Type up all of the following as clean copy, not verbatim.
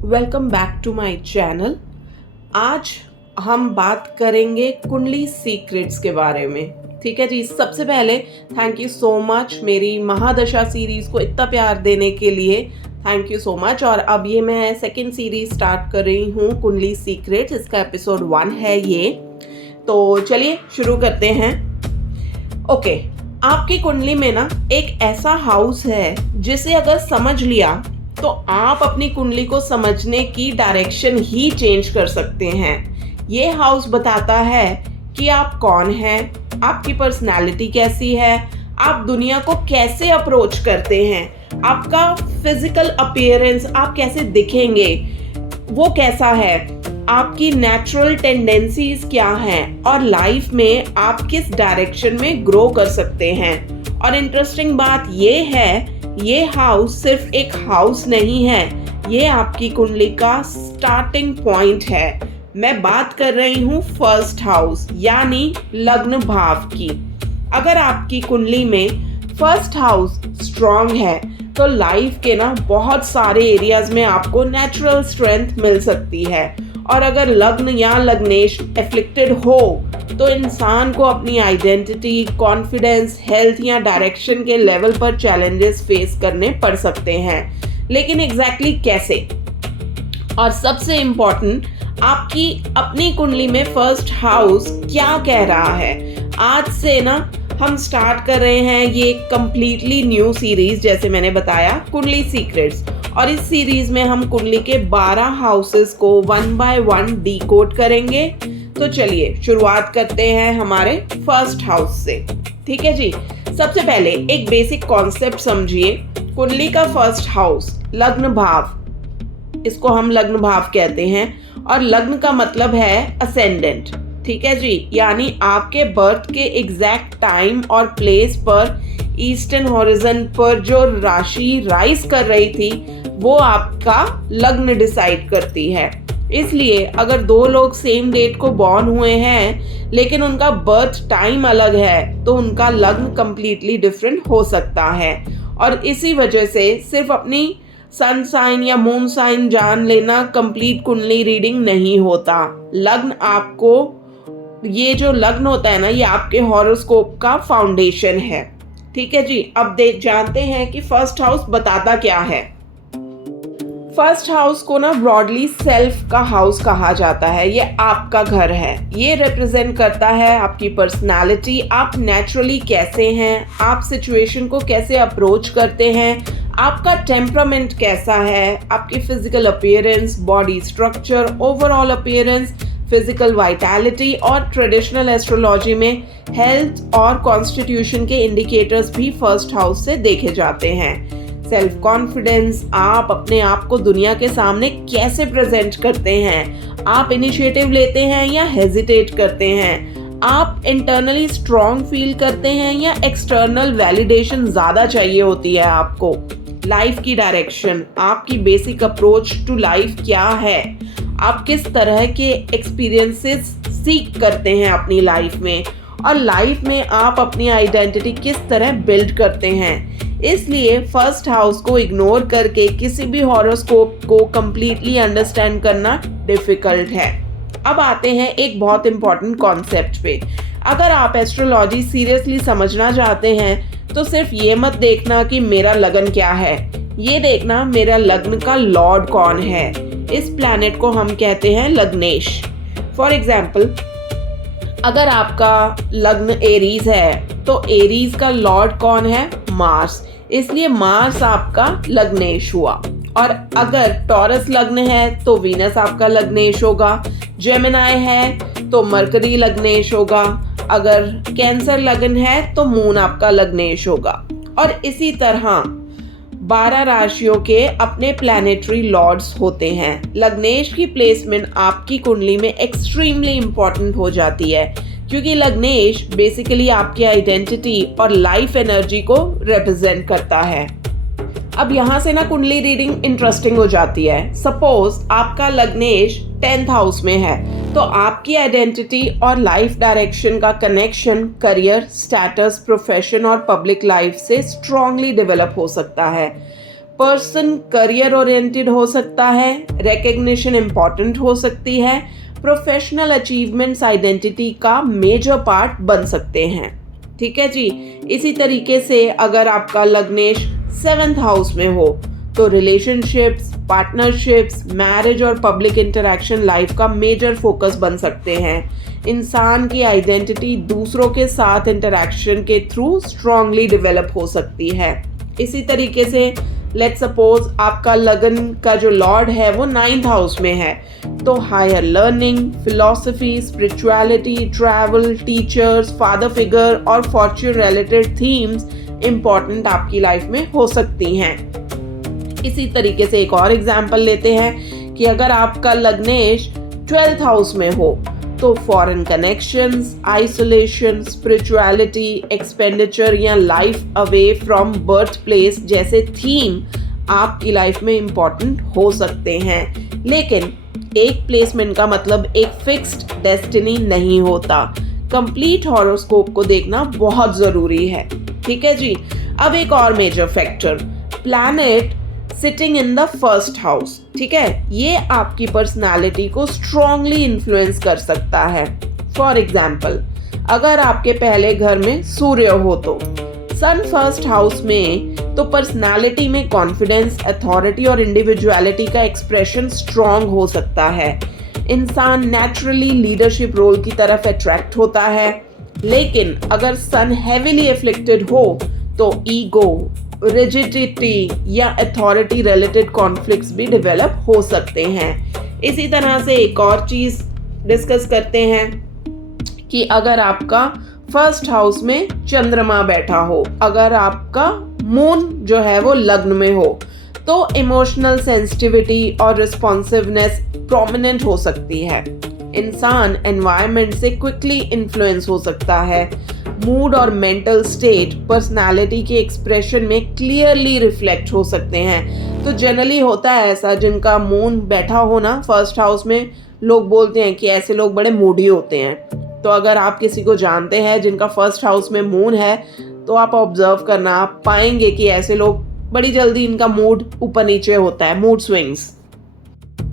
Welcome back to my channel. आज हम बात करेंगे कुंडली सीक्रेट्स के बारे में। ठीक है जी। सबसे पहले थैंक यू सो मच मेरी महादशा सीरीज़ को इतना प्यार देने के लिए। Thank you so much. और अब ये मैं सेकंड सीरीज स्टार्ट कर रही हूँ, कुंडली सीक्रेट्स। इसका एपिसोड 1 है ये। तो चलिए शुरू करते हैं। ओके, आपकी कुंडली में ना एक ऐसा हाउस है जिसे अगर समझ लिया तो आप अपनी कुंडली को समझने की डायरेक्शन ही चेंज कर सकते हैं। ये हाउस बताता है कि आप कौन हैं, आपकी पर्सनालिटी कैसी है, आप दुनिया को कैसे अप्रोच करते हैं, आपका फिजिकल अपीयरेंस, आप कैसे दिखेंगे वो कैसा है, आपकी नेचुरल टेंडेंसीज क्या हैं और लाइफ में आप किस डायरेक्शन में ग्रो कर सकते हैं। और इंटरेस्टिंग बात ये है, ये हाउस सिर्फ एक हाउस नहीं है, ये आपकी कुंडली का स्टार्टिंग पॉइंट है। मैं बात कर रही हूँ फर्स्ट हाउस यानी लग्न भाव की। अगर आपकी कुंडली में फर्स्ट हाउस स्ट्रॉन्ग है तो लाइफ के ना बहुत सारे एरियाज में आपको नेचुरल स्ट्रेंथ मिल सकती है। और अगर लग्न या लग्नेश एफ्लिक्टेड हो तो इंसान को अपनी आइडेंटिटी, कॉन्फिडेंस, हेल्थ या डायरेक्शन के लेवल पर चैलेंजेस फेस करने पड़ सकते हैं। लेकिन एग्जैक्टली कैसे? और सबसे इम्पोर्टेंट, आपकी अपनी कुंडली में फर्स्ट हाउस क्या कह रहा है। आज से ना हम स्टार्ट कर रहे हैं ये कंप्लीटली न्यू सीरीज, जैसे मैंने बताया, कुंडली सीक्रेट्स। और इस सीरीज में हम कुंडली के 12 हाउसेस को 1 बाय 1 डिकोड करेंगे। तो चलिए शुरुआत करते हैं हमारे फर्स्ट हाउस से। ठीक है जी। सबसे पहले एक बेसिक कॉन्सेप्ट समझिए। कुंडली का फर्स्ट हाउस लग्न भाव, इसको हम लग्न भाव कहते हैं। और लग्न का मतलब है असेंडेंट। ठीक है जी। यानी आपके बर्थ के एग्जैक्ट टाइम और प्लेस पर ईस्टर्न हॉरिजन पर जो राशि राइज कर रही थी वो आपका लग्न डिसाइड करती है। इसलिए अगर दो लोग सेम डेट को बॉर्न हुए हैं लेकिन उनका बर्थ टाइम अलग है तो उनका लग्न कंप्लीटली डिफरेंट हो सकता है। और इसी वजह से सिर्फ अपनी सन साइन या मून साइन जान लेना कंप्लीट कुंडली रीडिंग नहीं होता। लग्न आपको, ये जो लग्न होता है ना, ये आपके हॉरोस्कोप का फाउंडेशन है। ठीक है जी। अब जानते हैं कि फर्स्ट हाउस बताता क्या है। फर्स्ट हाउस को ना ब्रॉडली सेल्फ का हाउस कहा जाता है। ये आपका घर है। ये रिप्रेजेंट करता है आपकी पर्सनालिटी, आप नेचुरली कैसे हैं, आप सिचुएशन को कैसे अप्रोच करते हैं, आपका टेम्परामेंट कैसा है, आपकी physical appearance, body structure, overall appearance, physical vitality. और ट्रेडिशनल एस्ट्रोलॉजी में हेल्थ और कॉन्स्टिट्यूशन के इंडिकेटर्स भी फर्स्ट हाउस से देखे जाते हैं। सेल्फ कॉन्फिडेंस, आप अपने आप को दुनिया के सामने कैसे प्रेजेंट करते हैं, आप इनिशिएटिव लेते हैं या हेजिटेट करते हैं, आप इंटरनली स्ट्रॉन्ग फील करते हैं या एक्सटर्नल वैलिडेशन ज़्यादा चाहिए होती है आपको। लाइफ की डायरेक्शन, आपकी बेसिक अप्रोच टू लाइफ क्या है, आप किस तरह के एक्सपीरियंसेस सीख करते हैं अपनी लाइफ में, और लाइफ में आप अपनी आइडेंटिटी किस तरह बिल्ड करते हैं। इसलिए फर्स्ट हाउस को इग्नोर करके किसी भी हॉरोस्कोप को कंप्लीटली अंडरस्टैंड करना डिफिकल्ट है। अब आते हैं एक बहुत इंपॉर्टेंट कॉन्सेप्ट पे। अगर आप एस्ट्रोलॉजी सीरियसली समझना चाहते हैं तो सिर्फ ये मत देखना कि मेरा लगन क्या है, ये देखना मेरा लग्न का लॉर्ड कौन है। इस प्लैनेट को हम कहते हैं लग्नेश। फॉर एग्जाम्पल, अगर आपका लग्न एरीज है तो एरीज का लॉर्ड कौन है? मार्स। इसलिए मार्स आपका लग्नेश हुआ। और अगर टॉरस लग्न है तो वीनस आपका लग्नेश होगा। जेमिनाई है तो मरकरी लग्नेश होगा। अगर कैंसर लग्न है तो मून आपका लग्नेश होगा। और इसी तरह 12 राशियों के अपने प्लैनेटरी लॉर्ड्स होते हैं। लग्नेश की प्लेसमेंट आपकी कुंडली में एक्सट्रीमली इंपॉर्टेंट हो जाती है क्योंकि लग्नेश बेसिकली आपकी आइडेंटिटी और लाइफ एनर्जी को रिप्रेजेंट करता है। अब यहाँ से ना कुंडली रीडिंग इंटरेस्टिंग हो जाती है। सपोज आपका लग्नेश 10th हाउस में है तो आपकी आइडेंटिटी और लाइफ डायरेक्शन का कनेक्शन करियर, स्टेटस, प्रोफेशन और पब्लिक लाइफ से स्ट्रांगली डेवलप हो सकता है। पर्सन करियर ओरिएंटेड हो सकता है, रिकग्निशन इम्पॉर्टेंट हो सकती है, प्रोफेशनल अचीवमेंट्स आइडेंटिटी का मेजर पार्ट बन सकते हैं। ठीक है जी। इसी तरीके से अगर आपका लग्नेश 7th हाउस में हो तो रिलेशनशिप्स, पार्टनरशिप्स, मैरिज और पब्लिक इंटरैक्शन लाइफ का मेजर फोकस बन सकते हैं। इंसान की आइडेंटिटी दूसरों के साथ इंटरैक्शन के थ्रू स्ट्रांगली डेवलप हो सकती है। इसी तरीके से लेट्स सपोज आपका लगन का जो लॉर्ड है वो 9th हाउस में है, तो higher learning, philosophy, spirituality, travel, teachers, father figure और फॉर्च्यून रिलेटेड थीम्स इम्पॉर्टेंट आपकी लाइफ में हो सकती हैं। इसी तरीके से एक और एग्जाम्पल लेते हैं कि अगर आपका लग्नेश 12th हाउस में हो तो foreign connections, isolation, spirituality, expenditure या life away from birth place जैसे थीम आपकी लाइफ में इम्पॉर्टेंट हो सकते हैं। लेकिन एक प्लेसमेंट का मतलब एक फिक्स्ड डेस्टिनी नहीं होता। कंप्लीट हॉरोस्कोप को देखना बहुत ज़रूरी है। ठीक है जी। अब एक और major factor, planet sitting in the 1st house. ठीक है, ये आपकी पर्सनालिटी को स्ट्रांगली इन्फ्लुएंस कर सकता है। फॉर एग्जाम्पल, अगर आपके पहले घर में सूर्य हो तो सन 1st हाउस में, तो पर्सनालिटी में कॉन्फिडेंस, अथॉरिटी और इंडिविजुअलिटी का एक्सप्रेशन स्ट्रांग हो सकता है। इंसान नेचुरली लीडरशिप रोल की तरफ अट्रैक्ट होता है। लेकिन अगर सन हेवीली एफ्लिक्टेड हो तो ईगो, रिजिडिटी या अथॉरिटी रिलेटेड कॉन्फ्लिक्ट्स भी डेवलप हो सकते हैं। इसी तरह से एक और चीज़ डिस्कस करते हैं कि अगर आपका 1st हाउस में चंद्रमा बैठा हो, अगर आपका मून जो है वो लग्न में हो, तो इमोशनल सेंसिटिविटी और रिस्पॉन्सिवनेस प्रोमिनेंट हो सकती है। इंसान एनवायरनमेंट से क्विकली इन्फ्लुएंस हो सकता है। मूड और मेंटल स्टेट पर्सनालिटी के एक्सप्रेशन में क्लियरली रिफ्लेक्ट हो सकते हैं। तो जनरली होता है ऐसा, जिनका मून बैठा हो ना 1st हाउस में, लोग बोलते हैं कि ऐसे लोग बड़े मूडी होते हैं। तो अगर आप किसी को जानते हैं जिनका 1st हाउस में मून है, तो आप ऑब्जर्व करना, आप पाएंगे कि ऐसे लोग बड़ी जल्दी इनका मूड ऊपर नीचे होता है, मूड स्विंग्स।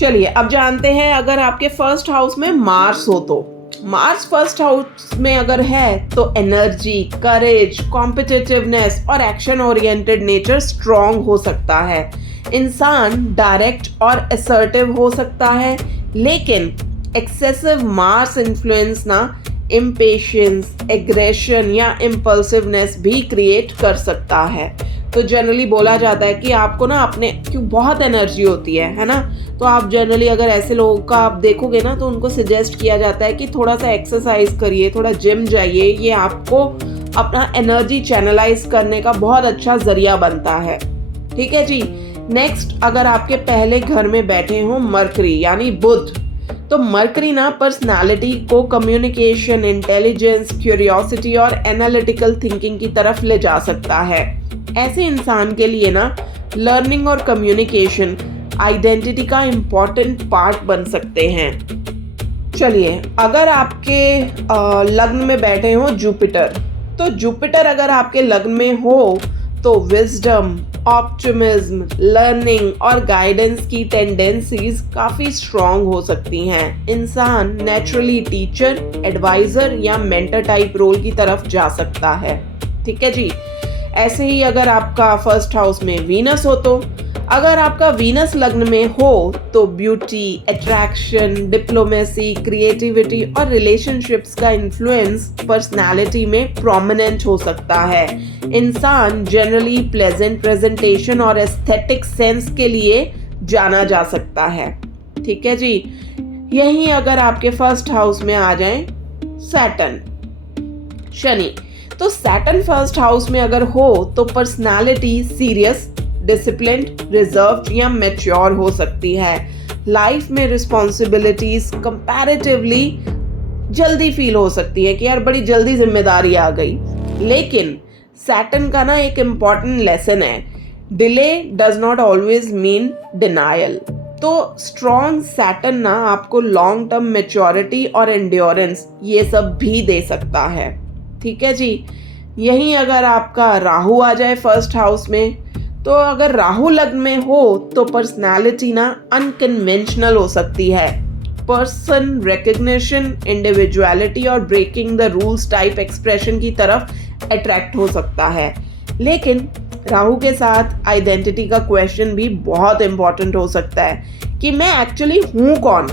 चलिए अब जानते हैं अगर आपके 1st हाउस में मार्स हो तो मार्स 1st हाउस में अगर है तो एनर्जी, करेज, कॉम्पिटिटिवनेस और एक्शन ओरिएंटेड नेचर स्ट्रॉन्ग हो सकता है। इंसान डायरेक्ट और असर्टिव हो सकता है, लेकिन एक्सेसिव मार्स इन्फ्लुएंस ना इम्पेशंस, एग्रेशन या इम्पल्सिवनेस भी क्रिएट कर सकता है। तो जनरली बोला जाता है कि आपको ना अपने क्यों बहुत एनर्जी होती है ना, तो आप जनरली अगर ऐसे लोगों का आप देखोगे ना तो उनको सजेस्ट किया जाता है कि थोड़ा सा एक्सरसाइज करिए, थोड़ा जिम जाइए, ये आपको अपना एनर्जी चैनलाइज करने का बहुत अच्छा जरिया बनता है। ठीक है जी। नेक्स्ट, अगर आपके पहले घर में बैठे हों मरकरी यानी बुध, तो मरकरी ना पर्सनालिटी को कम्युनिकेशन, इंटेलिजेंस, क्यूरियोसिटी और एनालिटिकल थिंकिंग की तरफ ले जा सकता है। ऐसे इंसान के लिए ना लर्निंग और कम्युनिकेशन आइडेंटिटी का इम्पॉर्टेंट पार्ट बन सकते हैं। चलिए, अगर आपके लग्न में बैठे हो जुपिटर, तो जुपिटर अगर आपके लग्न में हो तो विजडम, ऑप्टिमिज्म, लर्निंग और गाइडेंस की टेंडेंसीज काफ़ी स्ट्रॉन्ग हो सकती हैं। इंसान नेचुरली टीचर, एडवाइज़र या मेंटर टाइप रोल की तरफ जा सकता है। ठीक है जी। ऐसे ही अगर आपका 1st हाउस में वीनस हो तो अगर आपका वीनस लग्न में हो तो ब्यूटी, अट्रैक्शन, डिप्लोमेसी, क्रिएटिविटी और रिलेशनशिप्स का इन्फ्लुएंस पर्सनालिटी में प्रोमिनेंट हो सकता है। इंसान जनरली प्लेजेंट प्रेजेंटेशन और एस्थेटिक सेंस के लिए जाना जा सकता है। ठीक है जी। यही अगर आपके 1st हाउस में आ जाएं सैटर्न, शनि, तो सैटर्न 1st हाउस में अगर हो तो पर्सनालिटी सीरियस, डिसिप्लिन्ड, रिजर्व्ड या मैच्योर हो सकती है। लाइफ में रिस्पॉन्सिबिलिटीज कंपैरेटिवली जल्दी फील हो सकती है कि यार बड़ी जल्दी जिम्मेदारी आ गई। लेकिन सैटर्न का ना एक इम्पॉर्टेंट लेसन है, delay does not always mean denial. तो स्ट्रॉन्ग सैटर्न ना आपको लॉन्ग टर्म मैच्योरिटी और एंड्योरेंस ये सब भी दे सकता है। ठीक है जी। यहीं अगर आपका राहु आ जाए 1st हाउस में तो अगर राहु लग्न में हो तो पर्सनैलिटी ना अनकन्वेंशनल हो सकती है। पर्सन रिकग्निशन, इंडिविजुअलिटी और breaking the rules type expression की तरफ अट्रैक्ट हो सकता है। लेकिन राहु के साथ आइडेंटिटी का क्वेश्चन भी बहुत इंपॉर्टेंट हो सकता है कि मैं एक्चुअली हूँ कौन।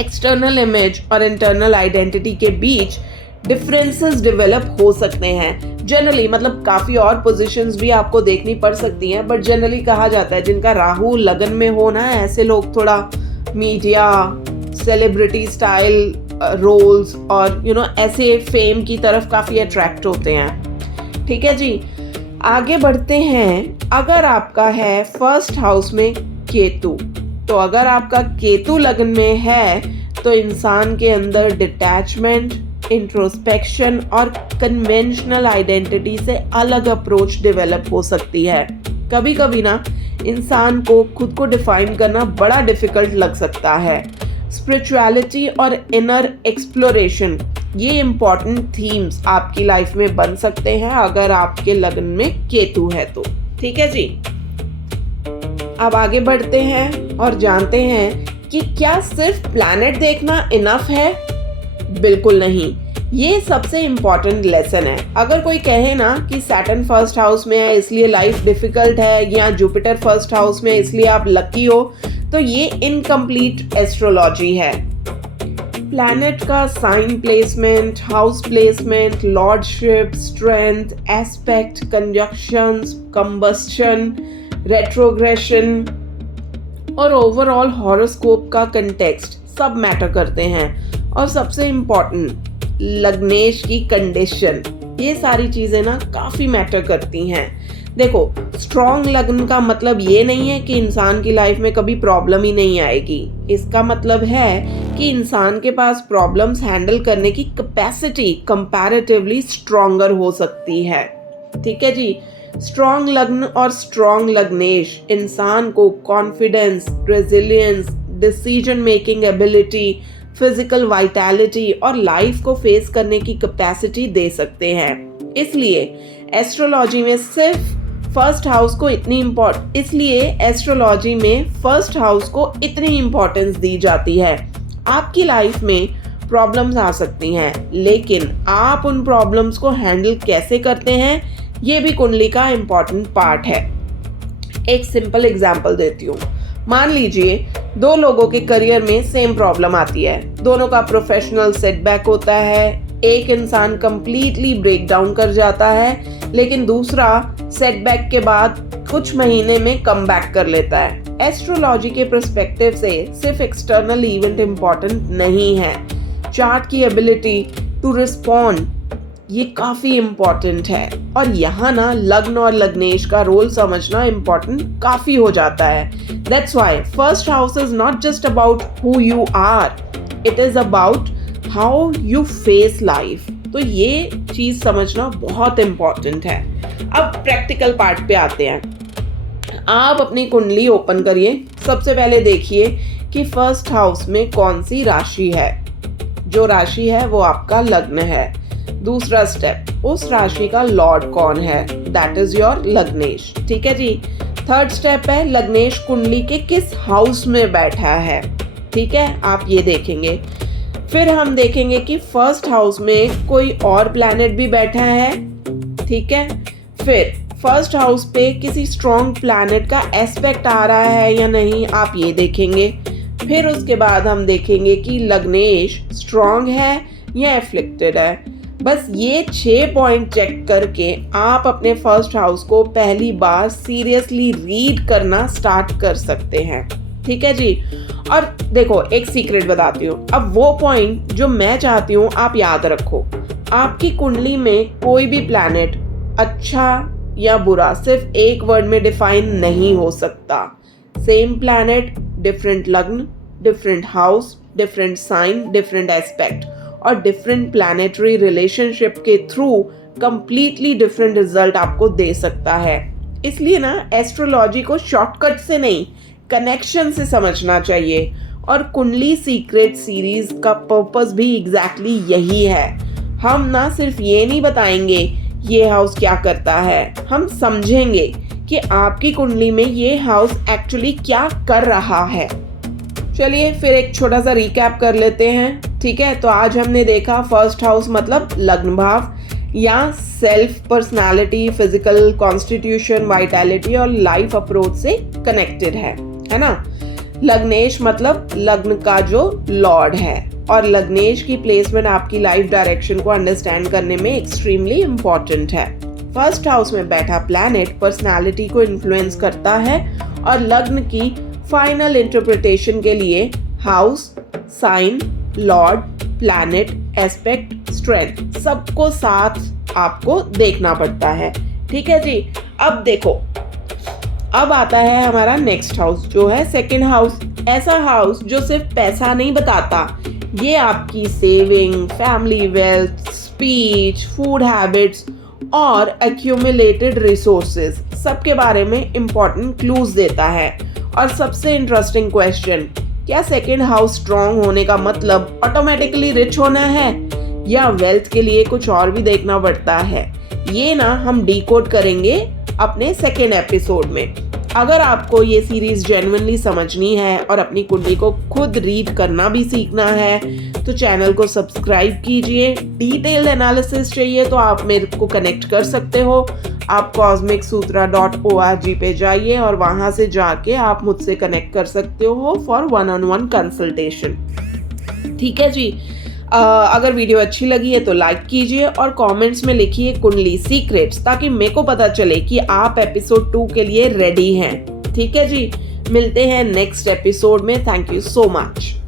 एक्सटर्नल इमेज और इंटरनल आइडेंटिटी के बीच डिफरेंसेस डेवलप हो सकते हैं। जनरली मतलब काफ़ी और पोजीशंस भी आपको देखनी पड़ सकती हैं, बट जनरली कहा जाता है जिनका राहु लगन में होना है ऐसे लोग थोड़ा मीडिया, सेलिब्रिटी स्टाइल रोल्स और ऐसे फेम की तरफ काफ़ी अट्रैक्ट होते हैं। ठीक है जी, आगे बढ़ते हैं। अगर आपका है फर्स्ट हाउस में केतु, तो अगर आपका केतु लगन में है तो इंसान के अंदर डिटैचमेंट, इंट्रोस्पेक्शन और कन्वेंशनल आइडेंटिटी से अलग अप्रोच डेवलप हो सकती है। कभी कभी ना इंसान को खुद को डिफाइन करना बड़ा डिफिकल्ट लग सकता है। स्पिरिचुअलिटी और इनर एक्सप्लोरेशन ये इम्पॉर्टेंट थीम्स आपकी लाइफ में बन सकते हैं अगर आपके लगन में केतु है तो। ठीक है जी, अब आगे बढ़ते हैं और जानते हैं कि क्या सिर्फ प्लैनेट देखना इनफ है? बिल्कुल नहीं, ये सबसे इम्पॉर्टेंट लेसन है। अगर कोई कहे ना कि सैटर्न फर्स्ट हाउस में है इसलिए लाइफ डिफिकल्ट है या जुपिटर फर्स्ट हाउस में इसलिए आप लकी हो, तो ये इनकम्प्लीट एस्ट्रोलॉजी है। प्लैनेट का sign placement, house placement, lordship, strength, aspect, conjunctions, combustion, retrogression और ओवरऑल हॉरोस्कोप का कंटेक्स्ट सब मैटर करते हैं। और सबसे इम्पॉर्टेंट लग्नेश की कंडीशन, ये सारी चीज़ें ना काफ़ी मैटर करती हैं। देखो, स्ट्रॉन्ग लग्न का मतलब ये नहीं है कि इंसान की लाइफ में कभी प्रॉब्लम ही नहीं आएगी। इसका मतलब है कि इंसान के पास प्रॉब्लम्स हैंडल करने की कैपेसिटी कंपैरेटिवली स्ट्रॉन्गर हो सकती है। ठीक है जी, स्ट्रॉन्ग लग्न और स्ट्रॉन्ग लग्नेश इंसान को confidence, resilience, decision making ability, physical vitality और लाइफ को फेस करने की कैपेसिटी दे सकते हैं। इसलिए एस्ट्रोलॉजी में फर्स्ट हाउस को इतनी इम्पोर्टेंस दी जाती है। आपकी लाइफ में प्रॉब्लम्स आ सकती हैं, लेकिन आप उन प्रॉब्लम्स को हैंडल कैसे करते हैं ये भी कुंडली का इम्पॉर्टेंट पार्ट है। एक सिंपल एग्जांपल देती हूँ। मान लीजिए दो लोगों के करियर में सेम प्रॉब्लम आती है, दोनों का प्रोफेशनल सेटबैक होता है। एक इंसान कंप्लीटली ब्रेक डाउन कर जाता है, लेकिन दूसरा सेटबैक के बाद कुछ महीने में कम बैक कर लेता है। एस्ट्रोलॉजी के पर्सपेक्टिव से सिर्फ एक्सटर्नल इवेंट इम्पॉर्टेंट नहीं है, चार्ट की एबिलिटी टू रिस्पॉन्ड ये काफ़ी इम्पॉर्टेंट है। और यहाँ ना लग्न और लग्नेश का रोल समझना इम्पॉर्टेंट काफ़ी हो जाता है। That's why first house is not just about who you are, it is about how you face life. तो ये चीज़ समझना बहुत इम्पॉर्टेंट है। अब प्रैक्टिकल पार्ट पे आते हैं। आप अपनी कुंडली ओपन करिए। सबसे पहले देखिए कि फर्स्ट हाउस में कौन सी राशि है। जो राशि है वो आपका लग्न है। दूसरा स्टेप, उस राशि का लॉर्ड कौन है, दैट इज योर लग्नेश। ठीक है जी। थर्ड स्टेप है लग्नेश कुंडली के किस हाउस में बैठा है। ठीक है, आप ये देखेंगे। फिर हम देखेंगे कि फर्स्ट हाउस में कोई और प्लैनेट भी बैठा है। ठीक है, फिर फर्स्ट हाउस पे किसी स्ट्रॉन्ग प्लैनेट का एस्पेक्ट आ रहा है या नहीं, आप ये देखेंगे। फिर उसके बाद हम देखेंगे कि लग्नेश स्ट्रॉन्ग है या एफ्लिक्टेड है। बस ये 6 पॉइंट चेक करके आप अपने फर्स्ट हाउस को पहली बार सीरियसली रीड करना स्टार्ट कर सकते हैं। ठीक है जी। और देखो, एक सीक्रेट बताती हूँ। अब वो पॉइंट जो मैं चाहती हूँ आप याद रखो। आपकी कुंडली में कोई भी प्लैनेट अच्छा या बुरा सिर्फ एक वर्ड में डिफाइन नहीं हो सकता। Same planet, different lagna, different house, different sign, different aspect और डिफरेंट प्लैनेटरी रिलेशनशिप के थ्रू कंप्लीटली डिफरेंट रिजल्ट आपको दे सकता है। इसलिए ना एस्ट्रोलॉजी को शॉर्टकट से नहीं, कनेक्शन से समझना चाहिए। और कुंडली सीक्रेट सीरीज का पर्पस भी एग्जैक्टली यही है। हम ना सिर्फ ये नहीं बताएंगे ये हाउस क्या करता है, हम समझेंगे कि आपकी कुंडली में ये हाउस एक्चुअली क्या कर रहा है। चलिए फिर एक छोटा सा रिकैप कर लेते हैं। ठीक है, तो आज हमने देखा फर्स्ट हाउस मतलब लग्न भाव या self personality, physical constitution, vitality और लाइफ अप्रोच से कनेक्टेड है ना। लग्नेश मतलब लग्न का जो लॉर्ड है, और लग्नेश की प्लेसमेंट आपकी लाइफ डायरेक्शन को अंडरस्टैंड करने में एक्सट्रीमली इम्पॉर्टेंट है। फर्स्ट हाउस में बैठा प्लैनेट पर्सनालिटी को इन्फ्लुएंस करता है, और लग्न की फाइनल इंटरप्रिटेशन के लिए house, sign, lord, planet, aspect, strength सबको साथ आपको देखना पड़ता है। ठीक है जी। अब देखो, अब आता है हमारा नेक्स्ट हाउस जो है सेकंड हाउस। ऐसा हाउस जो सिर्फ पैसा नहीं बताता, ये आपकी saving, family wealth, speech, food habits और एक्यूमुलेटेड रिसोर्सेज सबके बारे में इंपॉर्टेंट क्लूज देता है। और सबसे इंटरेस्टिंग क्वेश्चन, क्या सेकंड हाउस स्ट्रॉन्ग होने का मतलब ऑटोमेटिकली रिच होना है, या वेल्थ के लिए कुछ और भी देखना पड़ता है? ये ना हम डीकोड करेंगे अपने सेकेंड एपिसोड में। अगर आपको ये सीरीज जेन्युइनली समझनी है और अपनी कुंडली को खुद रीड करना भी सीखना है तो चैनल को सब्सक्राइब कीजिए। डिटेल्ड एनालिसिस चाहिए तो आप मेरे को कनेक्ट कर सकते हो। आप cosmicsutra.org पे जाइए और वहाँ से जाके आप मुझसे कनेक्ट कर सकते हो फॉर 1-on-1 कंसल्टेशन। ठीक है जी। अगर वीडियो अच्छी लगी है तो लाइक कीजिए और कमेंट्स में लिखिए कुंडली सीक्रेट्स, ताकि मेरे को पता चले कि आप एपिसोड 2 के लिए रेडी हैं। ठीक है जी, मिलते हैं नेक्स्ट एपिसोड में। Thank you so much.